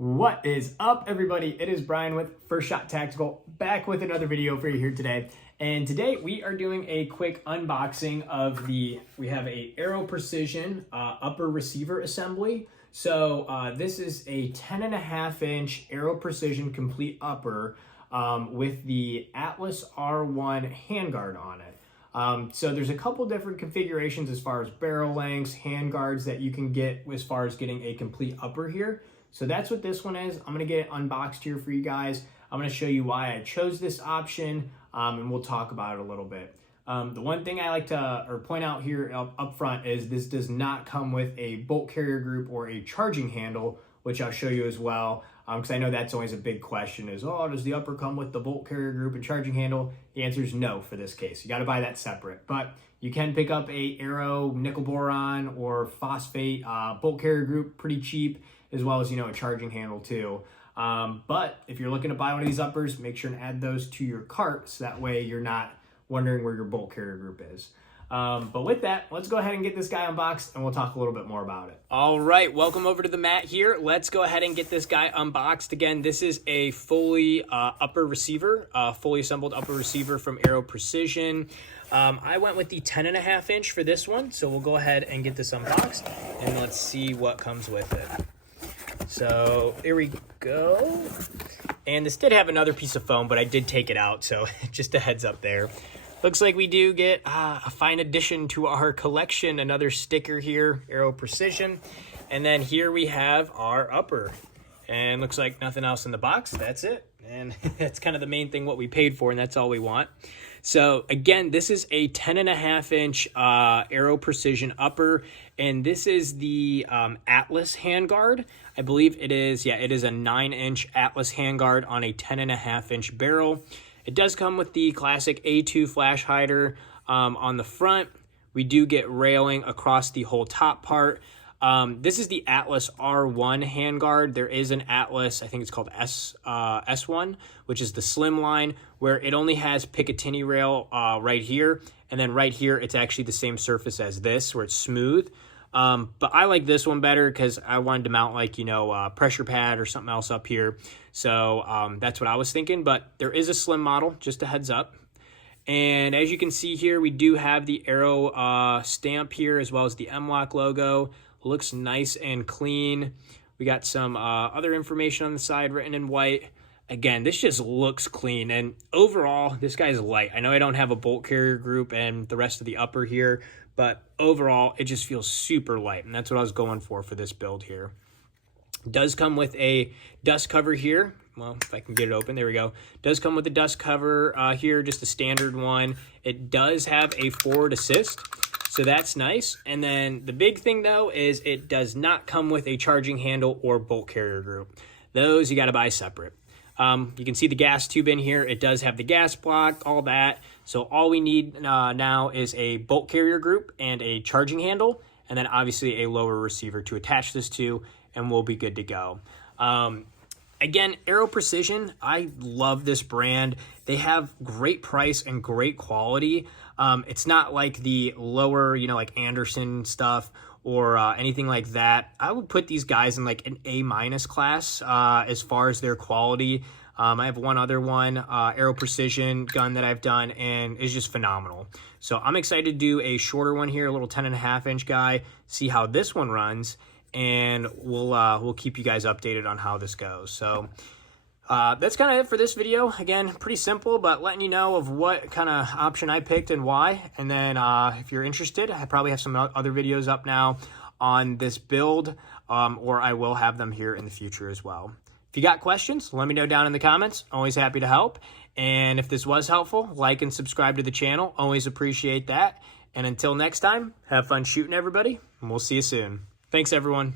What is up, everybody? It is Brian with First Shot Tactical, back with another video for you here today. And today we are doing a quick unboxing of we have a Aero Precision upper receiver assembly. So this is a 10.5-inch Aero Precision complete upper with the Atlas R1 handguard on it. So there's a couple different configurations as far as barrel lengths, handguards that you can get as far as getting a complete upper here. So that's what this one is. I'm gonna get it unboxed here for you guys. I'm gonna show you why I chose this option, and we'll talk about it a little bit. The one thing I like to point out here up front is this does not come with a bolt carrier group or a charging handle, which I'll show you as well, because I know that's always a big question is, oh, does the upper come with the bolt carrier group and charging handle? The answer is no for this case. You gotta buy that separate. But you can pick up a Aero nickel boron or phosphate bolt carrier group pretty cheap, as well as, a charging handle too. But if you're looking to buy one of these uppers, make sure and add those to your cart so that way you're not wondering where your bolt carrier group is. But with that, let's go ahead and get this guy unboxed and we'll talk a little bit more about it. All right, welcome over to the mat here. Let's go ahead and get this guy unboxed. Again, this is a fully upper receiver, fully assembled upper receiver from Aero Precision. I went with the 10.5-inch for this one, so we'll go ahead and get this unboxed and let's see what comes with it. So here we go. And this did have another piece of foam, but I did take it out, so just a heads up there. Looks like we do get a fine addition to our collection, another sticker here, Aero Precision. And then here we have our upper. And looks like nothing else in the box, that's it. And that's kind of the main thing what we paid for, and that's all we want. So again, this is a 10.5-inch Aero Precision upper, and this is the Atlas handguard. I believe it is, yeah, it is a 9-inch Atlas handguard on a 10.5-inch barrel. It does come with the classic A2 flash hider on the front. We do get railing across the whole top part. This is the Atlas R1 handguard. There is an Atlas, I think it's called S1, which is the slim line, where it only has Picatinny rail right here. And then right here, it's actually the same surface as this, where it's smooth. But I like this one better because I wanted to mount like, pressure pad or something else up here. So that's what I was thinking. But there is a slim model, just a heads up. And as you can see here, we do have the Aero stamp here, as well as the M-Lock logo. Looks nice and clean. We got some other information on the side written in white. Again, this just looks clean. And overall, this guy's light. I know I don't have a bolt carrier group and the rest of the upper here, but overall, it just feels super light. And that's what I was going for this build here. It does come with a dust cover here. Well, if I can get it open, there we go. Does come with a dust cover here, just a standard one. It does have a forward assist. So that's nice. And then the big thing though is it does not come with a charging handle or bolt carrier group. Those you got to buy separate. You can see the gas tube in here. It does have the gas block, all that. So all we need now is a bolt carrier group and a charging handle, and then obviously a lower receiver to attach this to, and we'll be good to go. Again, Aero Precision, I love this brand. They have great price and great quality. It's not like the lower, like Anderson stuff or anything like that. I would put these guys in like an A- class as far as their quality. I have one other one, Aero Precision gun that I've done, and it's just phenomenal. So I'm excited to do a shorter one here, a little 10.5-inch guy, see how this one runs, and we'll keep you guys updated on how this goes. So that's kind of it for this video. Again, pretty simple, but letting you know of what kind of option I picked and why. And then if you're interested, I probably have some other videos up now on this build, or I will have them here in the future as well. If you got questions, let me know down in the comments. Always happy to help. And if this was helpful, like and subscribe to the channel. Always appreciate that. And until next time, have fun shooting, everybody, and we'll see you soon. Thanks, everyone.